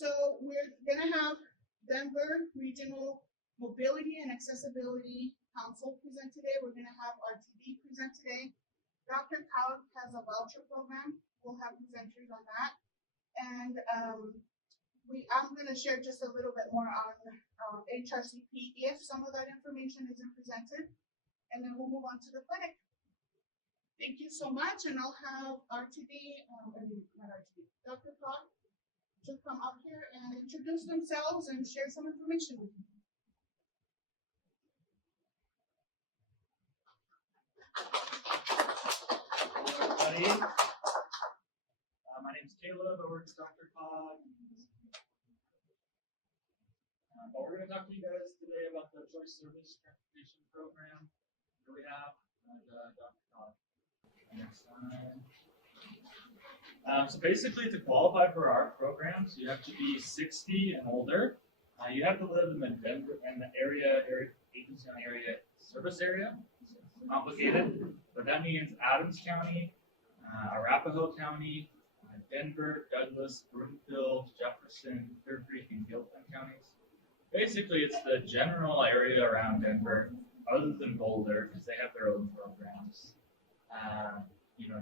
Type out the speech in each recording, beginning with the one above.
So we're gonna have Denver Regional Mobility and Accessibility Council present today. We're gonna have RTD present today. Dr. Kyle has a voucher program. We'll have presenters on that. And I'm gonna share just a little bit more on HRCP if some of that information isn't presented. And then we'll move on to the clinic. Thank you so much, and I'll have RTD, not RTD, Dr. Todd to come up here and introduce themselves and share some information with you. Everybody, my name is Caleb. I work with Dr. Todd. But we're going to talk to you guys today about the Choice Service Transportation Program that we have at Dr. Todd. Next slide. So basically, to qualify for our programs, you have to be 60 and older. You have to live in the Denver Agency area service area. It's complicated, but that means Adams County, Arapahoe County, Denver, Douglas, Broomfield, Jefferson, Clear Creek, and Gilpin counties. Basically, it's the general area around Denver, other than Boulder, because they have their own programs.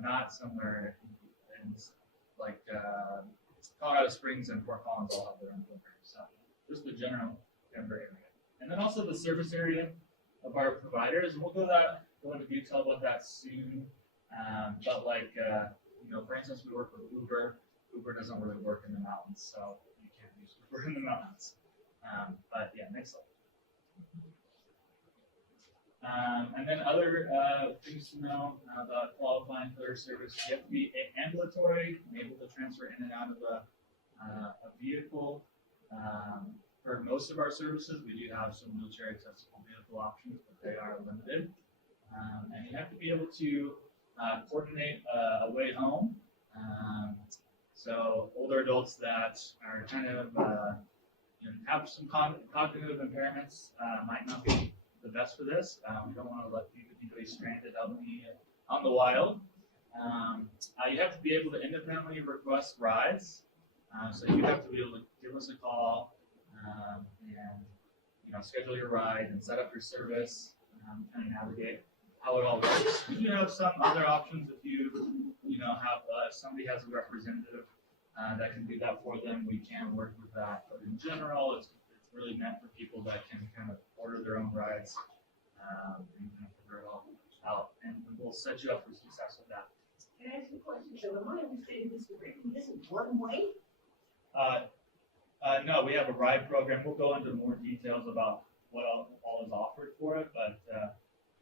Not somewhere in like Colorado Springs and Fort Collins all have their own programs. So just the general Denver area, and then also the service area of our providers. And we'll go into detail about that soon. But for instance, we work with Uber. Uber doesn't really work in the mountains, so you can't use Uber in the mountains. But yeah, next slide. And then other things to know about qualifying for their service. You have to be ambulatory, able to transfer in and out of a vehicle. For most of our services, we do have some wheelchair accessible vehicle options, but they are limited. And you have to be able to coordinate a way home. So older adults that are kind of have some cognitive impairments might not be the best for this. We don't want to let people be stranded out on the wild. You have to be able to independently request rides. So you have to be able to give us a call and schedule your ride and set up your service and navigate how it all works. We do have some other options if you have somebody has a representative that can do that for them. We can work with that, but in general, it's really meant for people that can kind of order their own rides and kind of figure it all out, and we'll set you up for success with that. Can I ask you a question? So am I understanding this correctly? This is one way? No, we have a ride program. We'll go into more details about what all is offered for it, but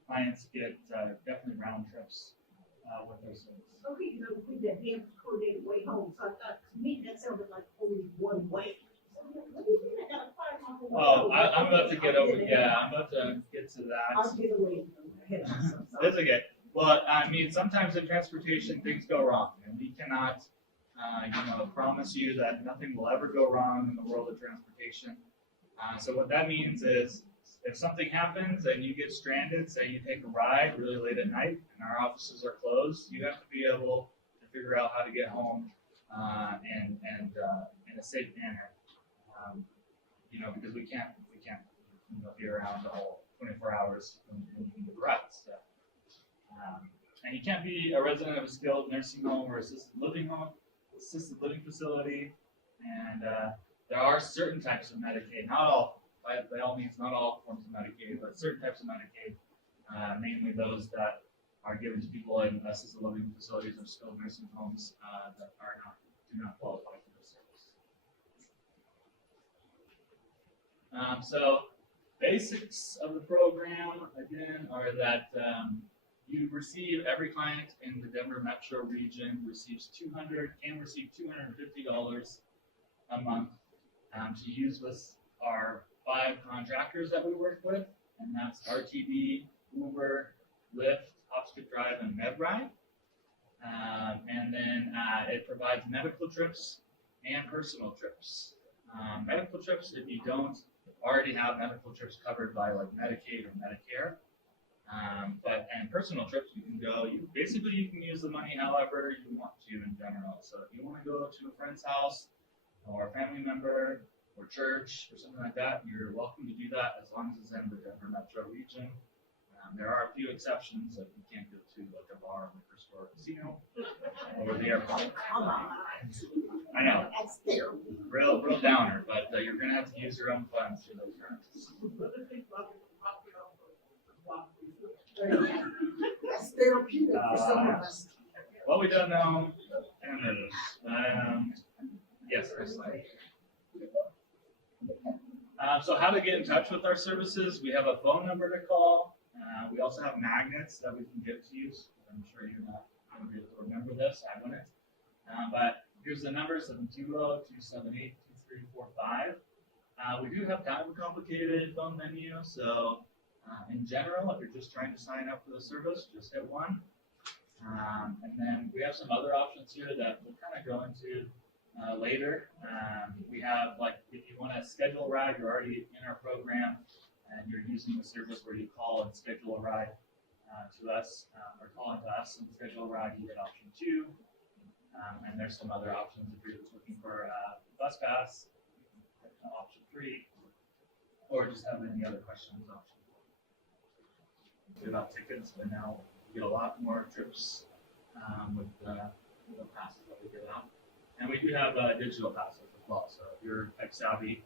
clients get definitely round trips with their service. Okay, with that being coordinated way home, so I thought, to me, that sounded like only one way. What do you mean? I gotta find my way. Oh, I'm about to get over. Yeah, I'm about to get to that. I'll get away ahead of myself. That's okay. Well, I mean, sometimes in transportation things go wrong, and we cannot, promise you that nothing will ever go wrong in the world of transportation. So what that means is, if something happens and you get stranded, say you take a ride really late at night and our offices are closed, you have to be able to figure out how to get home and in a safe manner. Because we can't be around the whole 24 hours when you need rides. So, and you can't be a resident of a skilled nursing home or assisted living facility. And there are certain types of Medicaid, not all, by all means, not all forms of Medicaid, but certain types of Medicaid, mainly those that are given to people in assisted living facilities or skilled nursing homes that do not qualify for this service. So basics of the program, again, are that every client in the Denver metro region can receive $250 a month to use with our 5 contractors that we work with, and that's RTD, Uber, Lyft, Hopscotch Drive, and MedRide. And then it provides medical trips and personal trips. Medical trips, if you don't already have medical trips covered by like Medicaid or Medicare, and personal trips, you can go. You can use the money however you want to in general. So if you want to go to a friend's house or a family member, or church, or something like that, you're welcome to do that as long as it's in the Denver metro region. There are a few exceptions, like you can't go to like a bar, liquor store, casino, or the airport. Come on. I know, That's terrible. real downer, but you're gonna have to use your own funds for those terms. That's therapeutic for some of us. What we don't know, and there it is. Yes, Chris. So how to get in touch with our services? We have a phone number to call. We also have magnets that we can give to you. I'm sure you're not going to be able to remember this. I wouldn't. But here's the number: 720-278-2345. We do have kind of a complicated phone menu, so in general, if you're just trying to sign up for the service, just hit 1. And then we have some other options here that we'll kind of go into later. We have, like, if you want to schedule a ride, you're already in our program, and you're using the service where you call and schedule a ride to us, or call into us and schedule a ride, you get option 2. And there's some other options if you're just looking for a bus pass, option 3, or just have any other questions, option 4. About tickets, but now we get a lot more trips with the passes that we give out. And we do have digital passes as well. So if you're tech savvy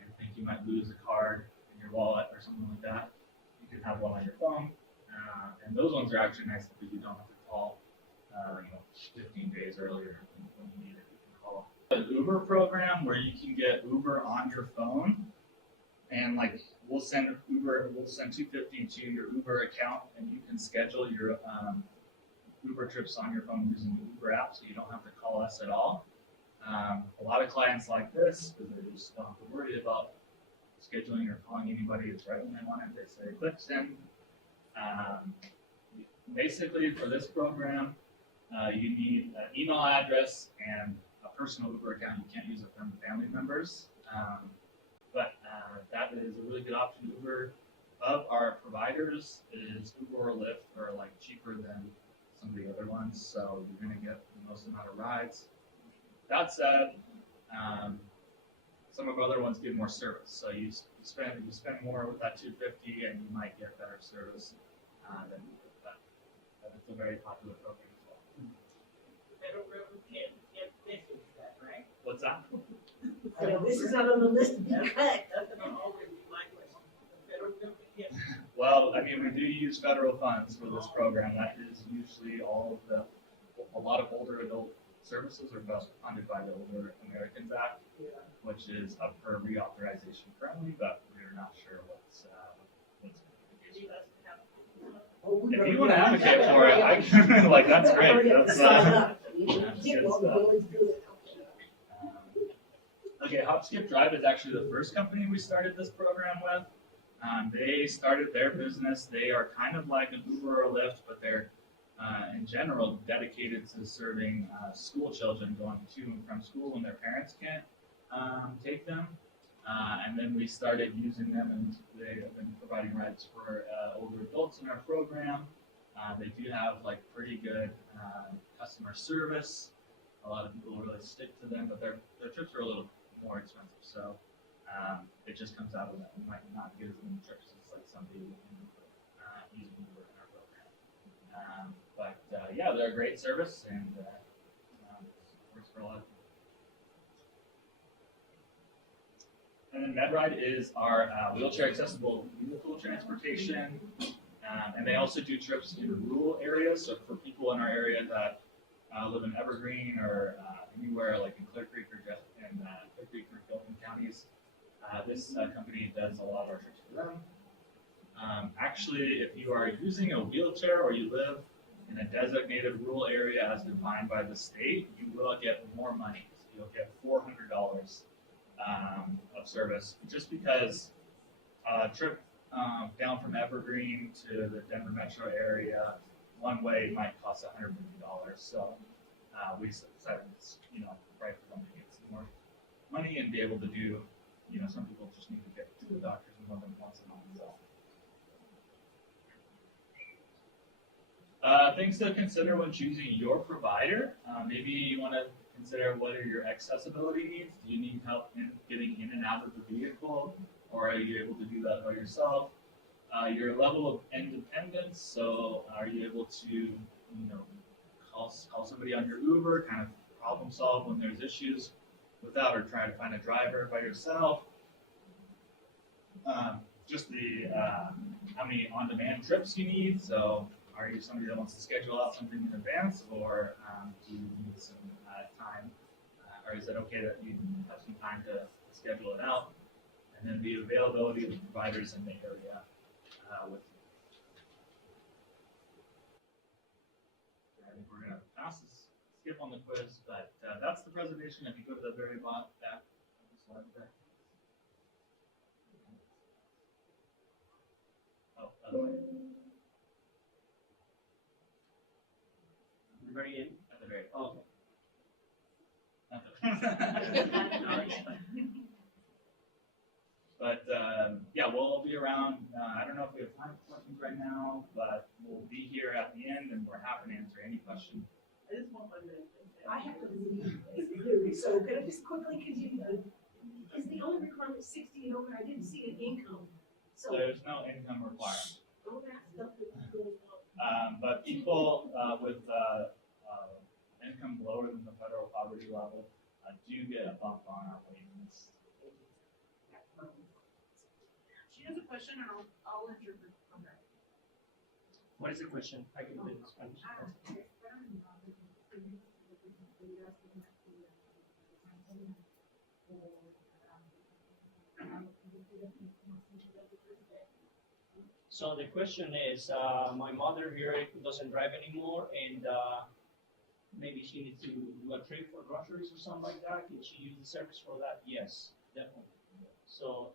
and think you might lose a card in your wallet or something like that, you can have one on your phone. And those ones are actually nice because you don't have to call 15 days earlier when you need it. You can call. An Uber program where you can get Uber on your phone, and like we'll send $250 to your Uber account, and you can schedule your Uber trips on your phone using the Uber app, so you don't have to call us at all. A lot of clients like this because they just don't have to worry about scheduling or calling anybody. It's right when they want it. They say click send. Basically, for this program, you need an email address and a personal Uber account. You can't use it from family members. But that is a really good option. Uber, of our providers, is Uber or Lyft, are like cheaper than some of the other ones, so you're going to get the most amount of rides. That said, some of our other ones give more service, so you spend more with that $250, and you might get better service than that. But it's a very popular program as well. Federal government can't message that, right? What's that? So this is not on the list to be cut. That's not always my question. The federal government can't. Well, I mean, we do use federal funds for this program. That is usually a lot of older adult services are funded by the Older Americans Act, which is up for reauthorization currently, but we're not sure what's going to be. If you want to advocate for it, I can, like, that's great. That's good stuff. Okay, Hop Skip Drive is actually the first company we started this program with. They started their business. They are kind of like an Uber or Lyft, but they're in general dedicated to serving school children going to and from school when their parents can't take them. And then we started using them, and they have been providing rides for older adults in our program. They do have like pretty good customer service. A lot of people really stick to them, but their trips are a little more expensive. So it just comes out of that. We might not get as many trips as like somebody using Uber in our program. But yeah, they're a great service, and works for a lot of people. And then MedRide is our wheelchair accessible vehicle transportation. And they also do trips in rural areas. So for people in our area that live in Evergreen or anywhere like in Clear Creek or Gilpin counties, this company does a lot of our trips for them. Actually, if you are using a wheelchair or you live in a designated rural area as defined by the state, you will get more money. So you'll get $400 of service, just because a trip down from Evergreen to the Denver metro area one way might cost $150. So we decided it's right for them to get some more money and be able to do. Some people just need to get to the doctors more than once a month. So. Things to consider when choosing your provider. Maybe you want to consider what are your accessibility needs. Do you need help in getting in and out of the vehicle, or are you able to do that by yourself? Your level of independence. So, are you able to, call somebody on your Uber, kind of problem solve when there's issues without, or try to find a driver by yourself? Just the how many on-demand trips you need. So, are you somebody that wants to schedule out something in advance, or do you need some time, or is it okay that you have some time to schedule it out? And then the availability of the providers in the area with. I think we're gonna skip on the quiz, but that's the presentation. If you go to the very bottom back of the slide deck. Oh, other way. The very end. At the very. Oh, But yeah, we'll be around. I don't know if we have time for questions right now, but we'll be here at the end, and we're happy to answer any questions. I just want one minute. I have to leave. So can I just quickly continue? Is the only requirement 60 and over? I didn't see an income. So. There's no income requirement. Oh, that's nothing. But people with income lower than the federal poverty level do get a bump on our waiting list. She has a question and I'll interpret from her. what is the question? I can do it in Spanish. So the question is, my mother here doesn't drive anymore, and maybe she needs to do a trip for groceries or something like that. Can she use the service for that? Yes, definitely. So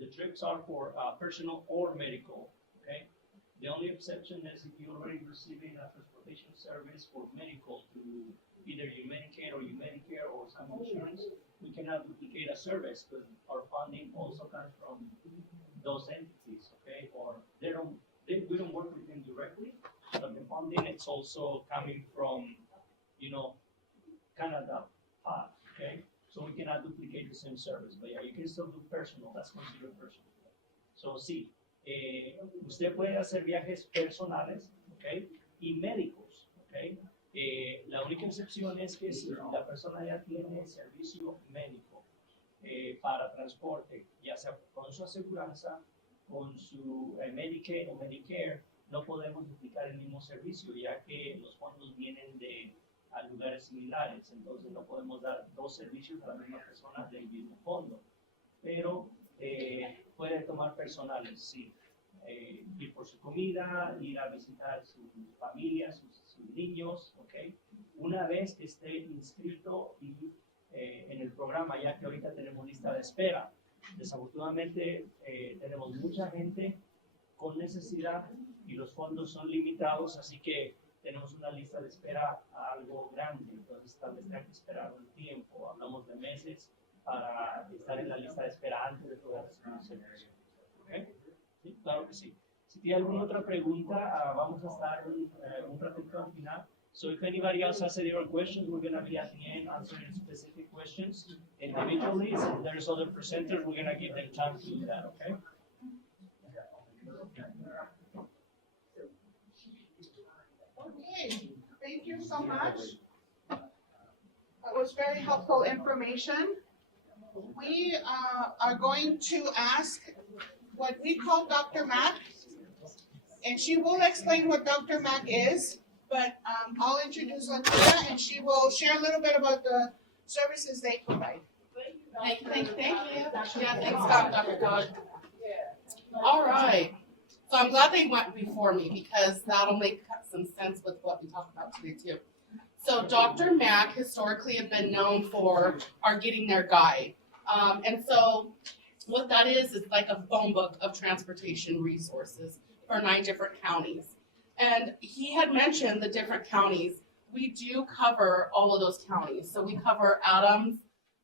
the trips are for personal or medical, okay? The only exception is if you're already receiving a transportation service for medical through either your Medicare or your Medicare or some insurance, we cannot duplicate a service because our funding also comes from those entities, okay? Or we don't work with them directly, but the funding it's also coming from, Canada, okay? So we cannot duplicate the same service, but yeah, you can still do personal, that's considered personal. So sí, usted puede hacer viajes personales, okay? Y médicos, okay? La única excepción es que si la persona ya tiene servicio médico para transporte, ya sea con su aseguranza, con su Medicaid o Medicare, no podemos duplicar el mismo servicio, ya que los fondos vienen a lugares similares, entonces no podemos dar dos servicios a la misma persona del mismo fondo, pero puede tomar personales, sí, ir por su comida, ir a visitar su familia, sus niños, ¿ok? Una vez que esté inscrito en el programa, ya que ahorita tenemos lista de espera, desafortunadamente tenemos mucha gente con necesidad y los fondos son limitados, así que tenemos una lista de espera algo grande, entonces tal vez tengan que esperar un tiempo, hablamos de meses para estar en la lista de espera antes de poder recibir un servicio. ¿Okay? Sí, claro que sí. Si tiene alguna otra pregunta, vamos a estar un ratito al final. So if anybody else has any other questions, we're going to be at the end answering specific questions individually. So if there's other presenters, we're going to give them time to do that, okay? Okay, thank you so much. That was very helpful information. We are going to ask what we call Dr. Mack, and she will explain what Dr. Mack is, but I'll introduce Latoya and she will share a little bit about the services they provide. Thank you. Yeah, thanks, Dr. God. All right. So I'm glad they went before me because that'll make some sense with what we talked about today too. So Dr. Mack historically have been known for our Getting There guide. And so what that is like a phone book of transportation resources for 9 different counties. And he had mentioned the different counties. We do cover all of those counties. So we cover Adams,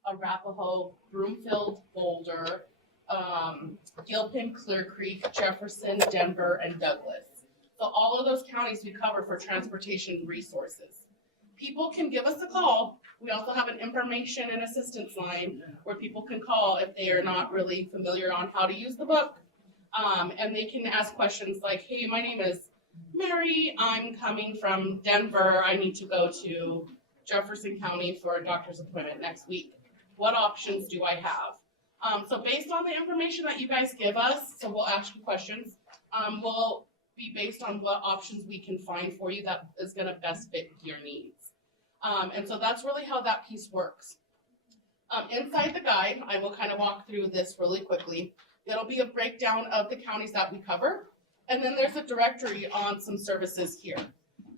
Arapahoe, Broomfield, Boulder, Gilpin, Clear Creek, Jefferson, Denver, and Douglas. So all of those counties we cover for transportation resources. people can give us a call. We also have an information and assistance line where people can call if they are not really familiar on how to use the book. And they can ask questions like, hey, my name is Mary, I'm coming from Denver, I need to go to Jefferson County for a doctor's appointment next week. What options do I have? So based on the information that you guys give us, so we'll ask you questions, will be based on what options we can find for you that is gonna best fit your needs. And so that's really how that piece works. Inside the guide, I will kind of walk through this really quickly. It'll be a breakdown of the counties that we cover, and then there's a directory on some services here.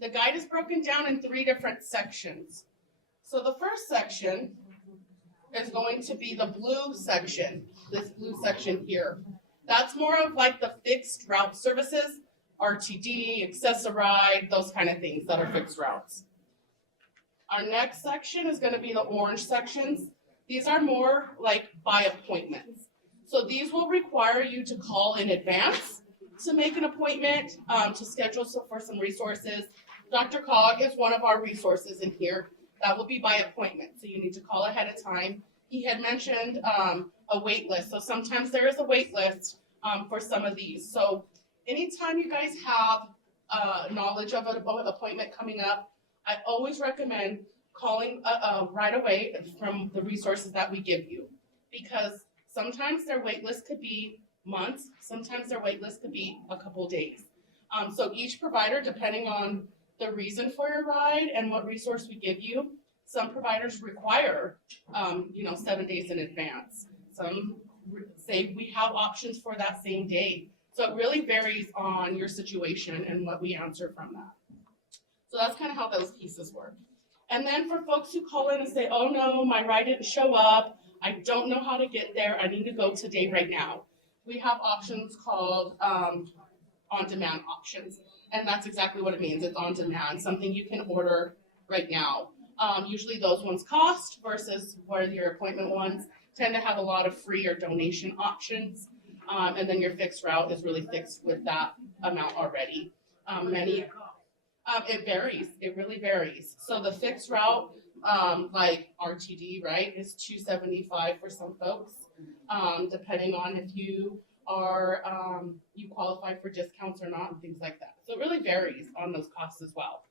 The guide is broken down in 3 different sections. So the first section is going to be the blue section, this blue section here. That's more of like the fixed route services, RTD, Access-a-Ride, those kind of things that are fixed routes. Our next section is gonna be the orange sections. These are more like by appointments. So these will require you to call in advance to make an appointment, to schedule for some resources. DRCOG is one of our resources in here. That will be by appointment, so you need to call ahead of time. He had mentioned a wait list, so sometimes there is a wait list for some of these. So anytime you guys have knowledge of an appointment coming up, I always recommend calling right away from the resources that we give you, because sometimes their wait list could be months, sometimes their wait list could be a couple days. So each provider, depending on the reason for your ride and what resource we give you, some providers require 7 days in advance. Some say we have options for that same day. So it really varies on your situation and what we answer from that. So that's kind of how those pieces work. And then for folks who call in and say, oh no, my ride didn't show up, I don't know how to get there, I need to go today right now. We have options called on-demand options. And that's exactly what it means. It's on demand, something you can order right now. Usually those ones cost versus where your appointment ones tend to have a lot of free or donation options. And then your fixed route is really fixed with that amount already. It varies, it really varies. So the fixed route, like RTD, right, is $275 for some folks, depending on if you are, you qualify for discounts or not and things like that. So it really varies on those costs as well.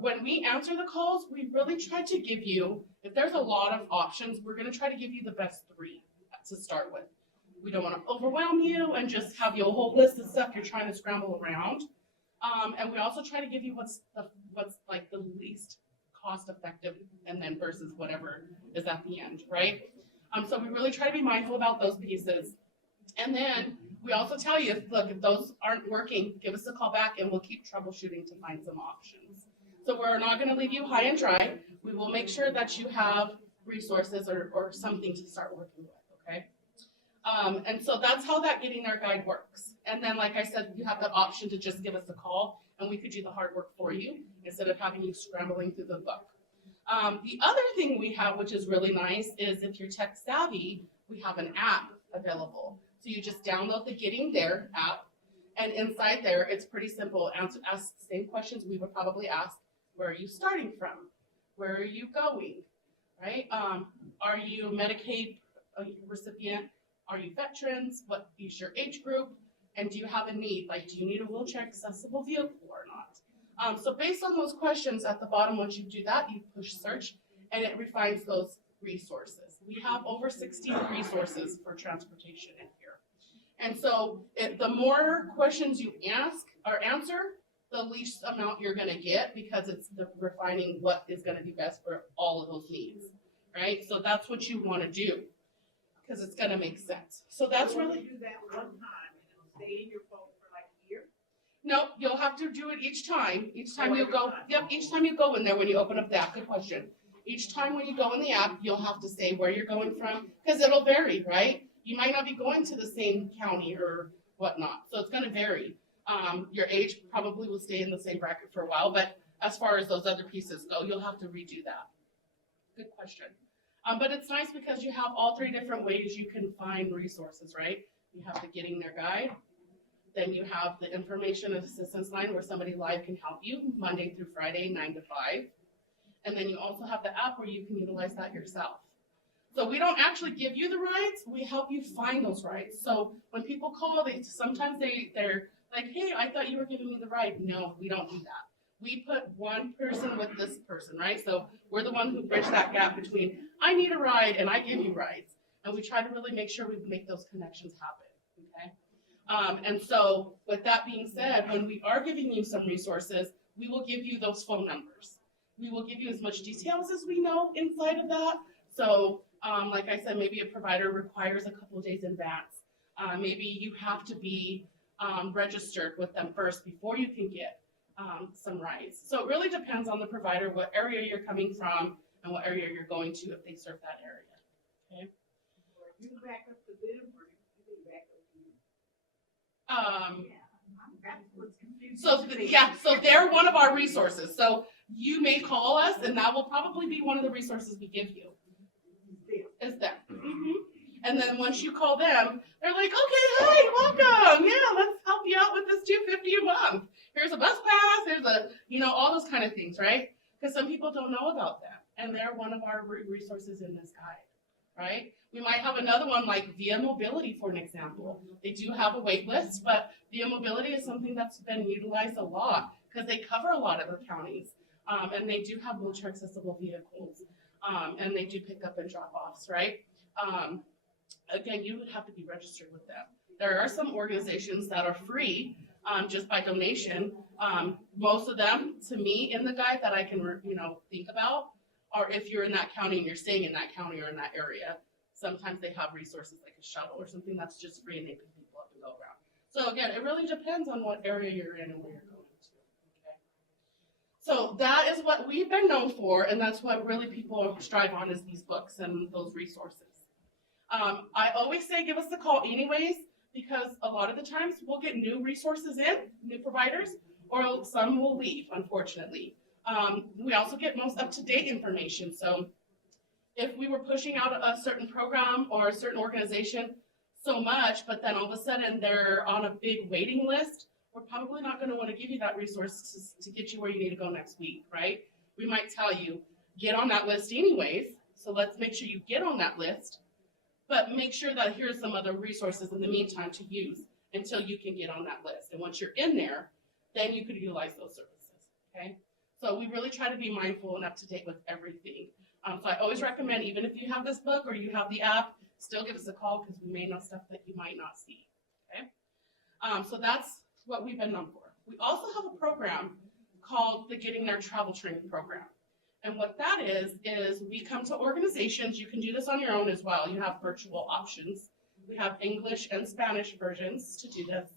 When we answer the calls, we really try to give you, if there's a lot of options, we're gonna try to give you the best 3 to start with. We don't wanna overwhelm you and just have you a whole list of stuff you're trying to scramble around. And we also try to give you what's like the least cost effective, and then versus whatever is at the end, right? So we really try to be mindful about those pieces. And then we also tell you, if those aren't working, give us a call back and we'll keep troubleshooting to find some options. So we're not gonna leave you high and dry. We will make sure that you have resources or something to start working with, okay? And so that's how that Getting There guide works. And then, like I said, you have the option to just give us a call and we could do the hard work for you instead of having you scrambling through the book. The other thing we have, which is really nice, is if you're tech savvy, we have an app available. So you just download the Getting There app, and inside there, it's pretty simple. Ask the same questions we would probably ask. Where are you starting from? Where are you going? Right? Are you a Medicaid recipient? Are you veterans? What is your age group? And do you have a need? Like, do you need a wheelchair accessible vehicle or not? So based on those questions at the bottom, once you do that, you push search and it refines those resources. We have over 16 resources for transportation in here. And so the more questions you ask or answer, the least amount you're gonna get, because it's refining what is gonna be best for all of those needs, right? So that's what you wanna do, because it's gonna make sense. So that's really. Do that one time and it'll stay in your phone for like a year? No, you'll have to do it each time. Each time you go, yep, each time you go in there when you open up the app, good question. Each time when you go in the app, you'll have to say where you're going from, because it'll vary, right? You might not be going to the same county or whatnot, so it's gonna vary. Your age probably will stay in the same bracket for a while, but as far as those other pieces go, you'll have to redo that. Good question. But it's nice because you have all 3 different ways you can find resources, right? You have the Getting There guide, then you have the information and assistance line where somebody live can help you Monday through Friday, 9 to 5. And then you also have the app where you can utilize that yourself. So we don't actually give you the rides, we help you find those rides. So when people call, sometimes they're like, hey, I thought you were giving me the ride. No, we don't do that. We put one person with this person, right? So we're the one who bridge that gap between I need a ride and I give you rides. And we try to really make sure we make those connections happen, okay? And so with that being said, when we are giving you some resources, we will give you those phone numbers. We will give you as much details as we know inside of that. So like I said, maybe a provider requires a couple of days in advance. Maybe you have to be registered with them first before you can get some rides. So it really depends on the provider, what area you're coming from and what area you're going to if they serve that area. Okay. You back up to them or you back up to you? That's what's confusing. So they're one of our resources. So you may call us and that will probably be one of the resources we give you. Is them. And then once you call them, they're like, okay, hi, welcome. Yeah, let's help you out with this $250 a month. Here's a bus pass, here's all those kind of things, right? Because some people don't know about them. And they're one of our resources in this guide, right? We might have another one like Via Mobility, for an example. They do have a wait list, but Via Mobility is something that's been utilized a lot because they cover a lot of the counties. And they do have wheelchair accessible vehicles. And they do pick up and drop offs, right? Again, you would have to be registered with them. There are some organizations that are free just by donation. Most of them, to me, in the guide that I can, think about, are if you're in that county and you're staying in that county or in that area. Sometimes they have resources like a shuttle or something that's just free and they pick people up and go around. So again, it really depends on what area you're in and where you're going to. Okay. So that is what we've been known for, and that's what really people strive on is these books and those resources. I always say give us a call anyways, because a lot of the times we'll get new resources in, new providers, or some will leave, unfortunately. We also get most up-to-date information. So if we were pushing out a certain program or a certain organization so much, but then all of a sudden they're on a big waiting list, we're probably not going to want to give you that resource to get you where you need to go next week, right? We might tell you, get on that list anyways, so let's make sure you get on that list, but make sure that here's some other resources in the meantime to use until you can get on that list. And once you're in there, then you could utilize those services, okay? So we really try to be mindful and up to date with everything. So I always recommend, even if you have this book or you have the app, still give us a call because we may know stuff that you might not see, okay? So that's what we've been known for. We also have a program called the Getting There Travel Training Program. And what that is we come to organizations, you can do this on your own as well. You have virtual options. We have English and Spanish versions to do this.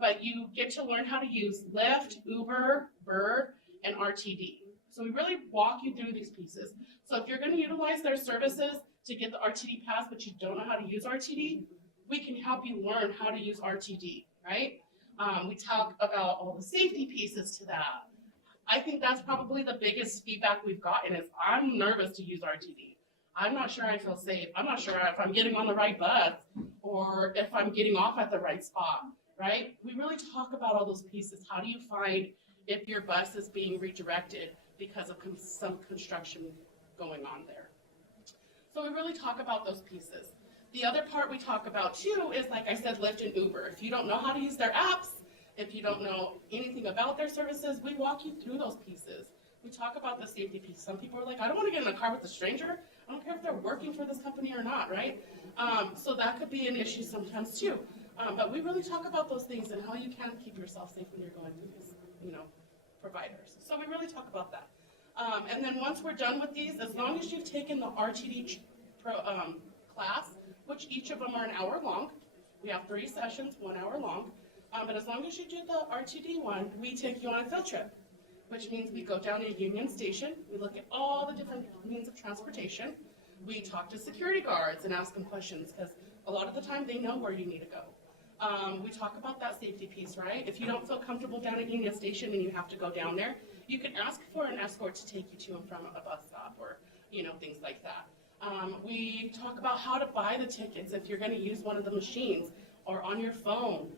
But you get to learn how to use Lyft, Uber, Bird, and RTD. So we really walk you through these pieces. So if you're going to utilize their services to get the RTD pass, but you don't know how to use RTD, we can help you learn how to use RTD, right? We talk about all the safety pieces to that. I think that's probably the biggest feedback we've gotten is I'm nervous to use RTD. I'm not sure I feel safe. I'm not sure if I'm getting on the right bus or if I'm getting off at the right spot, right? We really talk about all those pieces. How do you find if your bus is being redirected because of some construction going on there? So we really talk about those pieces. The other part we talk about too is, like I said, Lyft and Uber. If you don't know how to use their apps, if you don't know anything about their services, we walk you through those pieces. We talk about the safety piece. Some people are like, I don't want to get in a car with a stranger. I don't care if they're working for this company or not, right? So that could be an issue sometimes too. But we really talk about those things and how you can keep yourself safe when you're going through these, providers. So we really talk about that. And then once we're done with these, as long as you've taken the RTD class, which each of them are an hour long, we have 3 sessions, 1 hour long. But as long as you do the RTD one, we take you on a field trip, which means we go down to Union Station. We look at all the different means of transportation. We talk to security guards and ask them questions because a lot of the time they know where you need to go. We talk about that safety piece, right? If you don't feel comfortable down at Union Station and you have to go down there, you can ask for an escort to take you to and from a bus stop or, things like that. We talk about how to buy the tickets if you're going to use one of the machines or on your phone.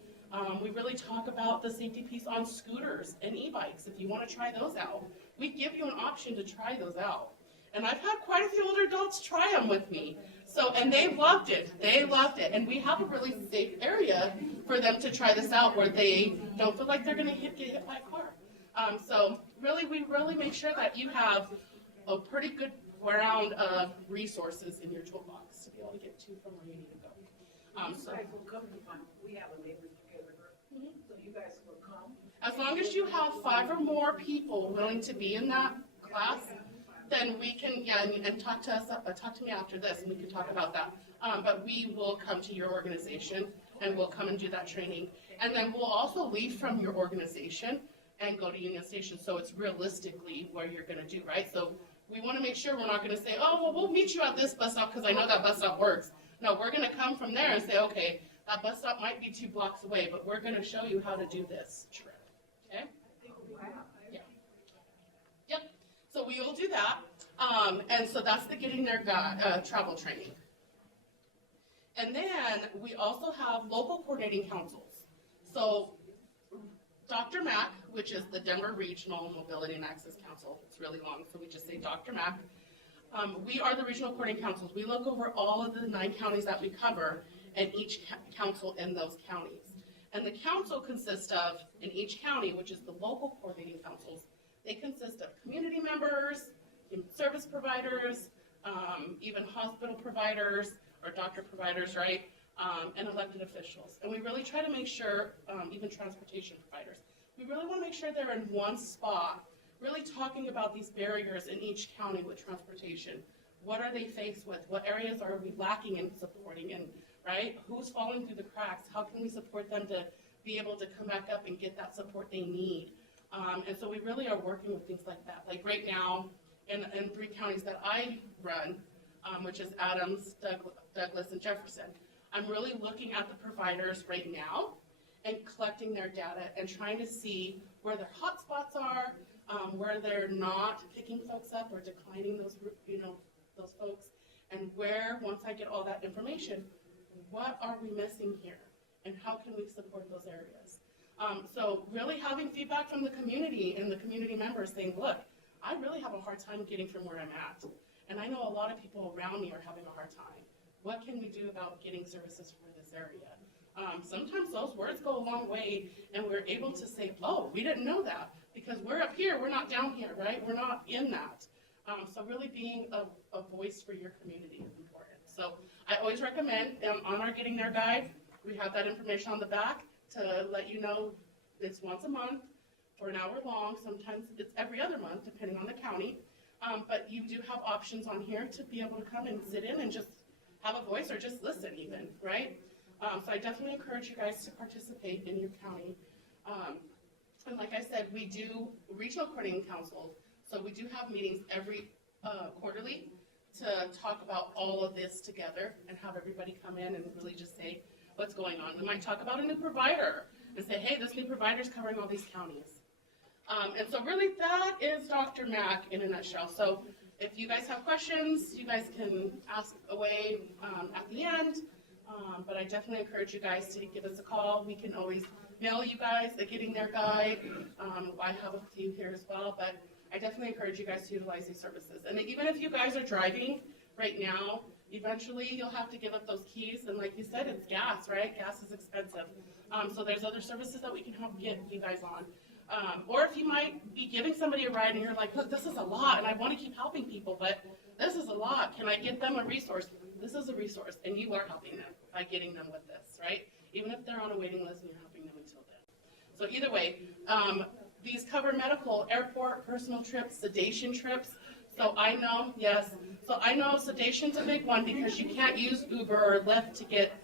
We really talk about the safety piece on scooters and e-bikes if you want to try those out. we give you an option to try those out. And I've had quite a few older adults try them with me. So, and they loved it. They loved it. And we have a really safe area for them to try this out where they don't feel like they're going to get hit by a car. So really, we really make sure that you have a pretty good round of resources in your toolbox to be able to get to from where you need to go. You guys will come to find, we have a neighbors together group, so you guys will come. As long as you have 5 or more people willing to be in that class, then we can, and talk to me after this, and we can talk about that. But we will come to your organization, and we'll come and do that training. And then we'll also leave from your organization and go to Union Station, so it's realistically where you're gonna do, right? So we wanna make sure we're not gonna say, oh, well, we'll meet you at this bus stop, because I know that bus stop works. No, we're gonna come from there and say, okay, that bus stop might be 2 blocks away, but we're gonna show you how to do this trip, okay? Yeah. Yep, so we will do that, and so that's the getting their travel training. And then we also have local coordinating councils. So Dr. Mack, which is the Denver Regional Mobility and Access Council, it's really long, so we just say Dr. Mack. We are the regional coordinating councils. We look over all of the 9 counties that we cover and each council in those counties. And the council consists of, in each county, which is the local coordinating councils, they consist of community members, service providers, even hospital providers or doctor providers, right? And elected officials. And we really try to make sure, even transportation providers, we really want to make sure they're in one spot, really talking about these barriers in each county with transportation. What are they faced with? What areas are we lacking in supporting in, right? Who's falling through the cracks? How can we support them to be able to come back up and get that support they need? And so we really are working with things like that. Like right now, in 3 counties that I run, which is Adams, Douglas, and Jefferson, I'm really looking at the providers right now and collecting their data and trying to see where their hot spots are, where they're not picking folks up or declining those, those folks, and where, once I get all that information, what are we missing here, and how can we support those areas? So really having feedback from the community and the community members saying, look, I really have a hard time getting from where I'm at, and I know a lot of people around me are having a hard time. What can we do about getting services for this area? Sometimes those words go a long way, and we're able to say, oh, we didn't know that, because we're up here, we're not down here, right? We're not in that. So really being a voice for your community is important. So I always recommend on our Getting There guide, we have that information on the back to let you know it's once a month for an hour long. Sometimes it's every other month, depending on the county. But you do have options on here to be able to come and sit in and just have a voice or just listen even, right? So I definitely encourage you guys to participate in your county. And like I said, we do regional coordinating councils, so we do have meetings every quarterly to talk about all of this together and have everybody come in and really just say what's going on. We might talk about a new provider and say, hey, this new provider is covering all these counties. And so really that is Dr. Mack in a nutshell. So if you guys have questions, you guys can ask away at the end. But I definitely encourage you guys to give us a call. We can always mail you guys a Getting There guide. I have a few here as well, but I definitely encourage you guys to utilize these services. And even if you guys are driving right now, eventually you'll have to give up those keys. And like you said, it's gas, right? Gas is expensive. So there's other services that we can help get you guys on. Or if you might be giving somebody a ride and you're like, look, this is a lot and I want to keep helping people, but this is a lot. Can I get them a resource? This is a resource, and you are helping them by getting them with this, right? Even if they're on a waiting list and you're helping them until then. So either way, these cover medical, airport, personal trips, sedation trips. So I know, yes, so I know sedation's a big one because you can't use Uber or Lyft to get,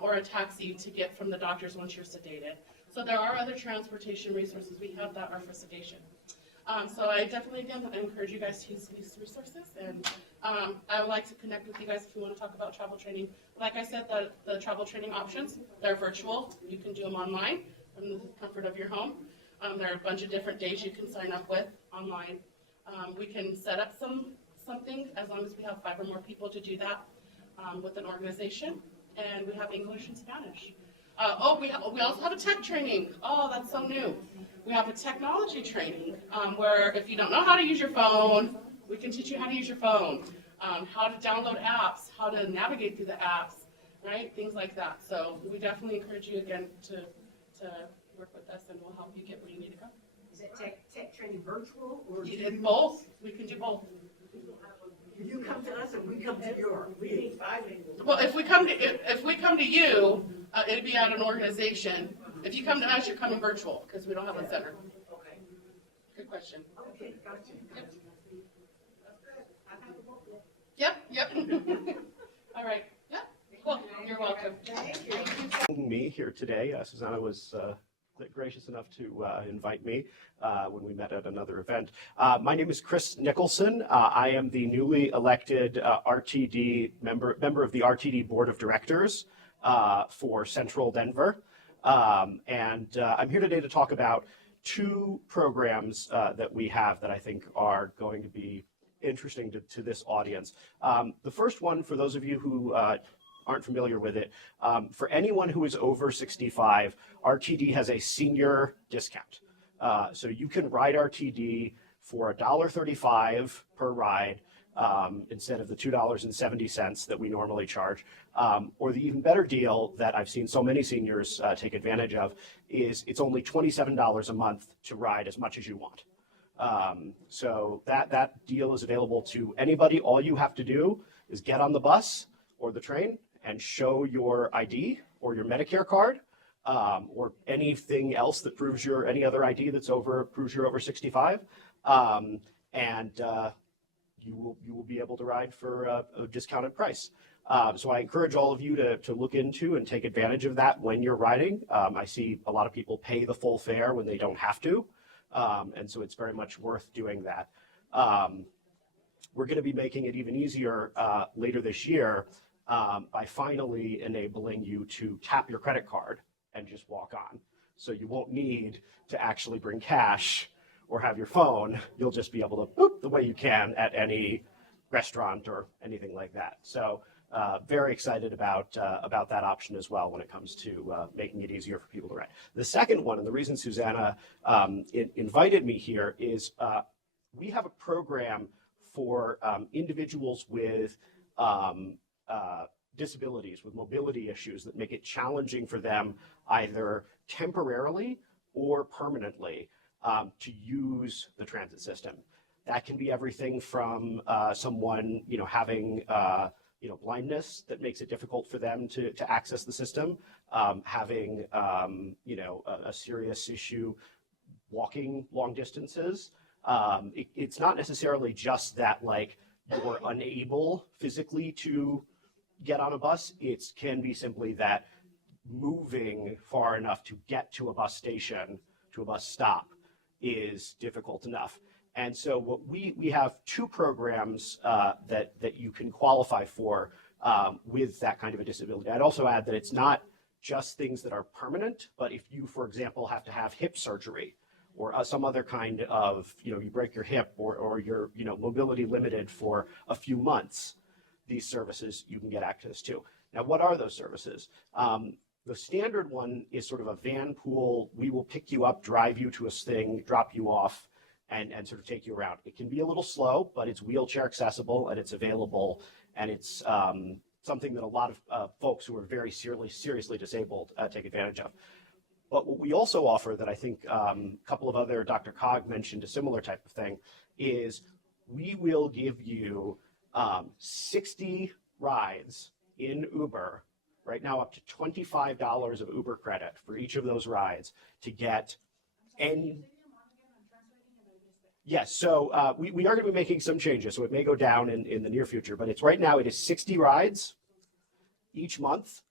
or a taxi to get from the doctors once you're sedated. So there are other transportation resources we have that are for sedation. So I definitely, again, encourage you guys to use these resources, and I would like to connect with you guys if you want to talk about travel training. Like I said, the travel training options, they're virtual. You can do them online from the comfort of your home. There are a bunch of different days you can sign up with online. We can set up something as long as we have 5 or more people to do that with an organization, and we have English and Spanish. We also have a tech training. Oh, that's so new. We have a technology training where if you don't know how to use your phone, we can teach you how to use your phone, how to download apps, how to navigate through the apps, right? Things like that. So we definitely encourage you again to work with us, and we'll help you get where you need to go. Is that tech training virtual or? You did both. We can do both. You come to us and we come to your, we ain't fighting. Well, if we come to you, it'd be at an organization. If you come to us, you're coming virtual because we don't have a center. Okay. Good question. Okay, gotcha. Yep. All right. Yeah. Cool. You're welcome. Me here today. Susanna was gracious enough to invite me when we met at another event. My name is Chris Nicholson. I am the newly elected RTD member of the RTD Board of Directors for Central Denver. And I'm here today to talk about two programs that we have that I think are going to be interesting to this audience. The first one, for those of you who aren't familiar with it, for anyone who is over 65, RTD has a senior discount. So you can ride RTD for $1.35 per ride instead of the $2.70 that we normally charge. Or the even better deal that I've seen so many seniors take advantage of is it's only $27 a month to ride as much as you want. So that deal is available to anybody. All you have to do is get on the bus or the train and show your ID or your Medicare card, or anything else that proves any other ID that's proves you're over 65, and you will be able to ride for a discounted price. So I encourage all of you to look into and take advantage of that when you're riding. I see a lot of people pay the full fare when they don't have to, and so it's very much worth doing that. We're going to be making it even easier later this year by finally enabling you to tap your credit card and just walk on. So you won't need to actually bring cash or have your phone. You'll just be able to boop the way you can at any restaurant or anything like that. So very excited about that option as well when it comes to making it easier for people to ride. The second one, and the reason Susanna invited me here, is we have a program for individuals with disabilities, with mobility issues that make it challenging for them either temporarily or permanently to use the transit system. That can be everything from someone having blindness that makes it difficult for them to access the system, having a serious issue walking long distances. It's not necessarily just that you're unable physically to get on a bus. It can be simply that moving far enough to get to a bus station, to a bus stop, is difficult enough. And so what we have two programs that you can qualify for with that kind of a disability. I'd also add that it's not just things that are permanent, but if you, for example, have to have hip surgery or some other kind of, you break your hip or you're, mobility limited for a few months, these services you can get access to. Now, what are those services? The standard one is sort of a van pool. We will pick you up, drive you to a thing, drop you off, and sort of take you around. It can be a little slow, but it's wheelchair accessible and it's available, and it's something that a lot of folks who are very seriously disabled take advantage of. But what we also offer that I think a couple of other, Dr. Cog mentioned a similar type of thing, is we will give you 60 rides in Uber, right now up to $25 of Uber credit for each of those rides to get any. Yes, so we are going to be making some changes, so it may go down in the near future, but right now it is 60 rides each month,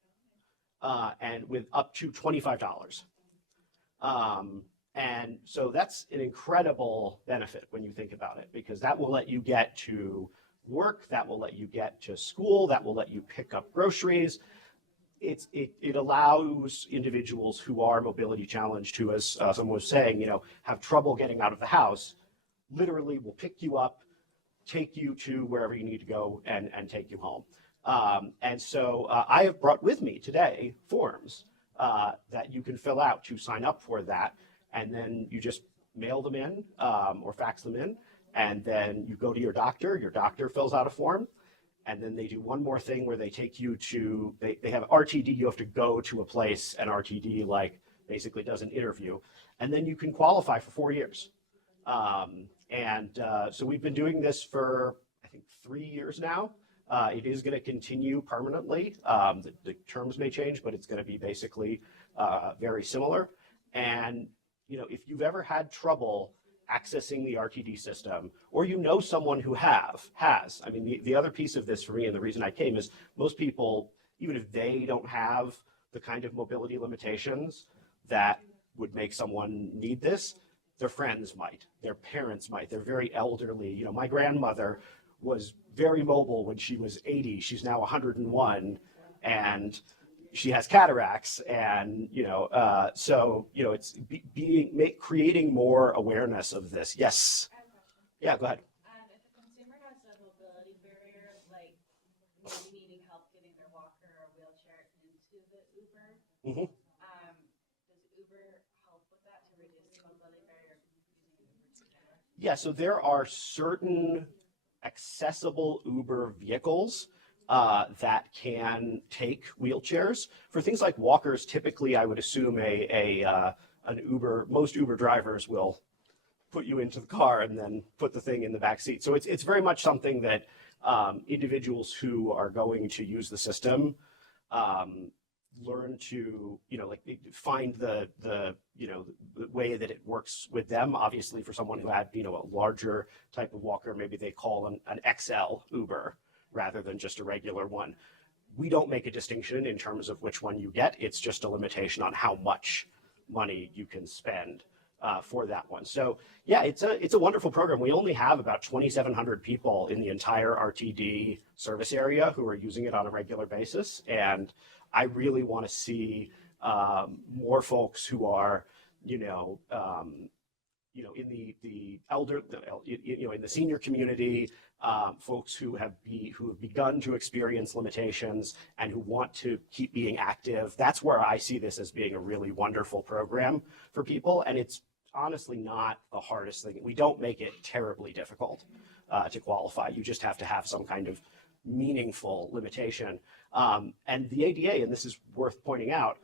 and with up to $25. And so that's an incredible benefit when you think about it, because that will let you get to work, that will let you get to school, that will let you pick up groceries. It allows individuals who are mobility challenged, who, as someone was saying, have trouble getting out of the house, literally will pick you up, take you to wherever you need to go, and take you home. And so I have brought with me today forms that you can fill out to sign up for that. and then you just mail them in or fax them in, and then you go to your doctor fills out a form, and then they do one more thing where they take you to, they have RTD, you have to go to a place, and RTD like basically does an interview, and then you can qualify for 4 years. So we've been doing this for, I think, 3 years now. It is going to continue permanently. The terms may change, but it's going to be basically very similar. And if you've ever had trouble accessing the RTD system, or someone who has, I mean, the other piece of this for me, and the reason I came, is most people, even if they don't have the kind of mobility limitations that would make someone need this, their friends might, their parents might, they're very elderly. My grandmother was very mobile when she was 80. She's now 101, and she has cataracts, and it's creating more awareness of this. Yes. Yeah, go ahead. If a consumer has a mobility barrier, like maybe needing help getting their walker or wheelchair into the Uber, Mhm. Does Uber help with that to reduce the mobility barrier using Uber together? Yeah, so there are certain accessible Uber vehicles that can take wheelchairs. For things like walkers, typically I would assume most Uber drivers will put you into the car and then put the thing in the back seat. So it's very much something that individuals who are going to use the system learn to find the way that it works with them. Obviously, for someone who had a larger type of walker, maybe they call an XL Uber rather than just a regular one. We don't make a distinction in terms of which one you get. It's just a limitation on how much money you can spend for that one. So yeah, it's a wonderful program. We only have about 2,700 people in the entire RTD service area who are using it on a regular basis, and I really want to see more folks who are in the elder, in the senior community, folks who have begun to experience limitations and who want to keep being active. That's where I see this as being a really wonderful program for people, and it's honestly not the hardest thing. We don't make it terribly difficult to qualify. You just have to have some kind of meaningful limitation. And the ADA, and this is worth pointing out,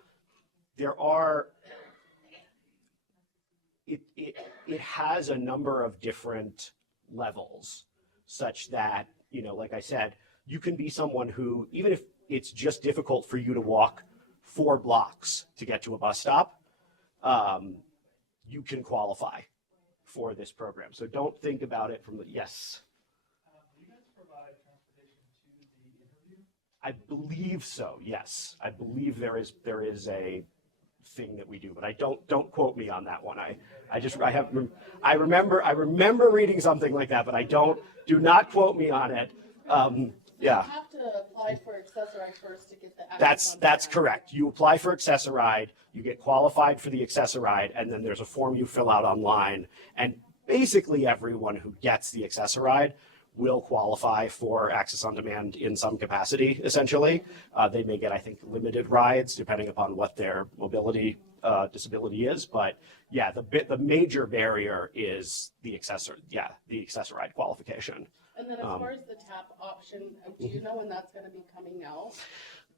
it has a number of different levels, such that, like I said, you can be someone who, even if it's just difficult for you to walk 4 blocks to get to a bus stop, you can qualify for this program. So don't think about it from the, yes. Do you guys provide transportation to the interview? I believe so, yes. I believe there is a thing that we do, but I don't quote me on that one. I remember reading something like that, but do not quote me on it. Yeah. You have to apply for Access-a-Ride first to get the access. That's correct. You apply for Access-a-Ride, you get qualified for the Access-a-Ride, and then there's a form you fill out online. And basically everyone who gets the Access-a-Ride will qualify for Access on Demand in some capacity, essentially. They may get, I think, limited rides depending upon what their mobility disability is. But yeah, the major barrier is the Access-a-Ride qualification. And then as far as the TAP option, do you know when that's going to be coming out?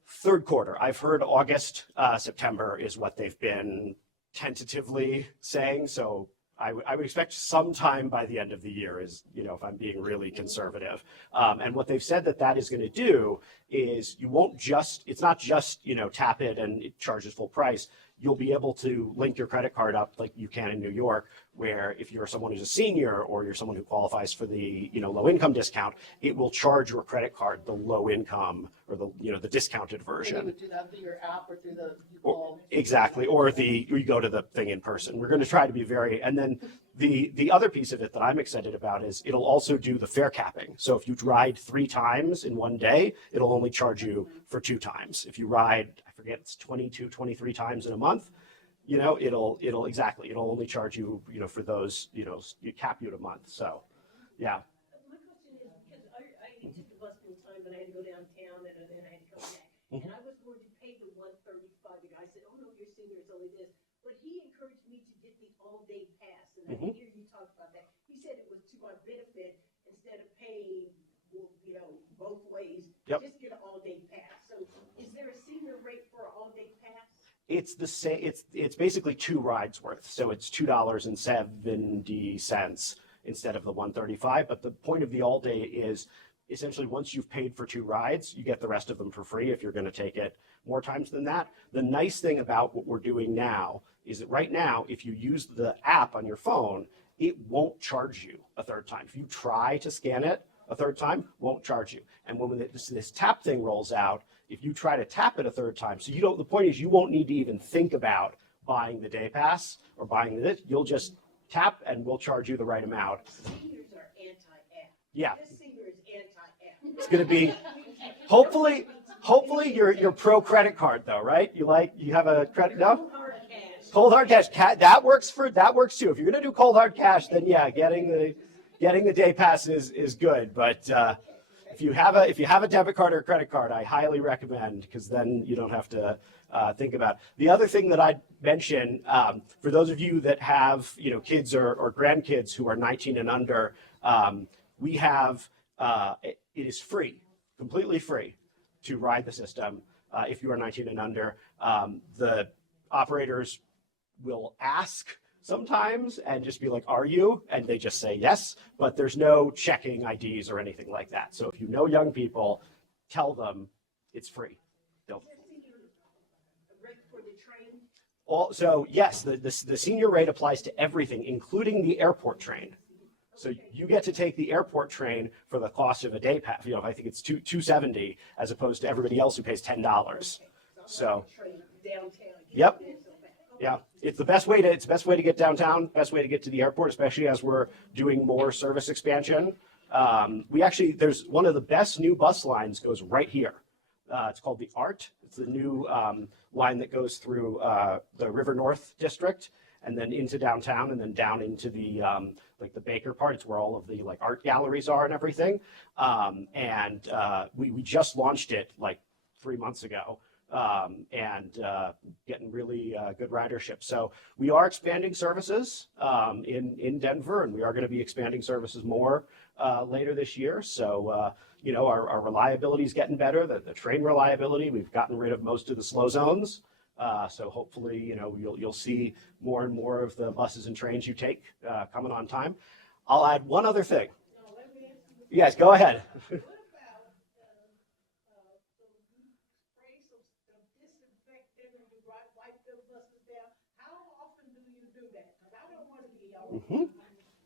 Third quarter. I've heard August, September is what they've been tentatively saying. So I would expect sometime by the end of the year is, if I'm being really conservative. And what they've said that is going to do is it's not just, tap it and it charges full price. You'll be able to link your credit card up like you can in New York, where if you're someone who's a senior or you're someone who qualifies for the low income discount, it will charge your credit card the low income or the discounted version. And you would do that through your app or through the Exactly, or you go to the thing in person. We're going to try to be and then the other piece of it that I'm excited about is it'll also do the fare capping. So if you ride 3 times in one day, it'll only charge you for 2 times. If you ride, I forget, it's 22, 23 times in a month, it'll only charge you, for those, you cap you at a month. So, yeah. My question is, because I took the bus one time, but I had to go downtown and then I had to come back. Mhm. And I was going to pay the $135. The guy said, oh no, you're senior, it's only this. But he encouraged me to get the I didn't hear you talk about that. He said it was to our benefit instead of paying, you know, both ways. Yep. Just get an all-day pass. So is there a senior rate for an all-day pass? It's the same. It's basically 2 rides worth. So it's $2.70 instead of the $135. But the point of the all day is essentially once you've paid for 2 rides, you get the rest of them for free if you're going to take it more times than that. The nice thing about what we're doing now is that right now, if you use the app on your phone, it won't charge you a third time. If you try to scan it a third time, won't charge you. And when this tap thing rolls out, if you try to tap it a third time, so you don't, the point is you won't need to even think about buying the day pass or buying this. You'll just tap and we'll charge you the right amount. Seniors are anti-app. Yeah, This senior is anti-app. it's going to be, hopefully you're pro credit card though, right? You have a credit, no? Hard cash. Cold hard cash, that works too. If you're going to do cold hard cash, then yeah, getting the day pass is good. But if you have a debit card or a credit card, I highly recommend, because then you don't have to think about it. The other thing that I'd mention, for those of you that have kids or grandkids who are 19 and under, we have it is free, completely free to ride the system if you are 19 and under. The operators will ask sometimes and just be like, are you? And they just say yes, but there's no checking IDs or anything like that. So if you know young people, tell them it's free. Don't. Is there senior rate for the train? So yes, the senior rate applies to everything, including the airport train. So you get to take the airport train for the cost of a day pass. I think it's $270 as opposed to everybody else who pays $10. So, Train downtown. Yep. Yeah, it's the best way to get downtown, best way to get to the airport, especially as we're doing more service expansion. There's one of the best new bus lines goes right here. It's called the ART. It's the new line that goes through the River North District and then into downtown and then down into the the Baker part. It's where all of the art galleries are and everything. We just launched it 3 months ago. Getting really good ridership. So we are expanding services in Denver, and we are going to be expanding services more later this year. So, our reliability is getting better, the train reliability, we've gotten rid of most of the slow zones. So hopefully, you'll see more and more of the buses and trains you take coming on time. I'll add one other thing. You guys, go ahead.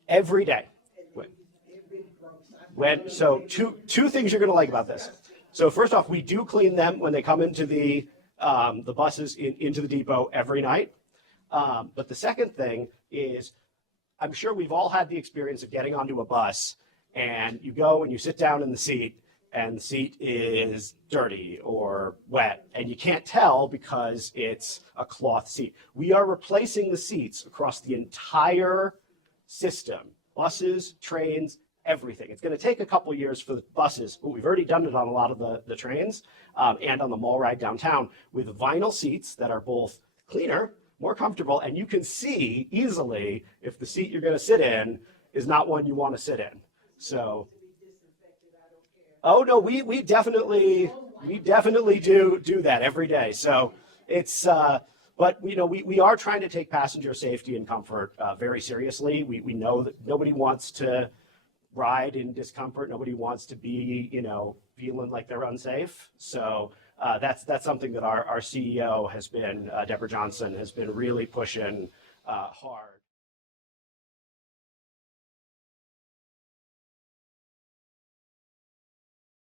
Every day. So two things you're going to like about this. So first off, we do clean them when they come into the buses into the depot every night. But the second thing is, I'm sure we've all had the experience of getting onto a bus and you go and you sit down in the seat and the seat is dirty or wet and you can't tell because it's a cloth seat. We are replacing the seats across the entire system, buses, trains, everything. It's going to take a couple years for the buses, but we've already done it on a lot of the trains and on the mall ride downtown with vinyl seats that are both cleaner, more comfortable, and you can see easily if the seat you're going to sit in is not one you want to sit in. So, oh no, we definitely do that every day. So it's but we are trying to take passenger safety and comfort very seriously. We know that nobody wants to ride in discomfort. Nobody wants to be feeling like they're unsafe. So that's something that our CEO has been, Deborah Johnson, has been really pushing hard.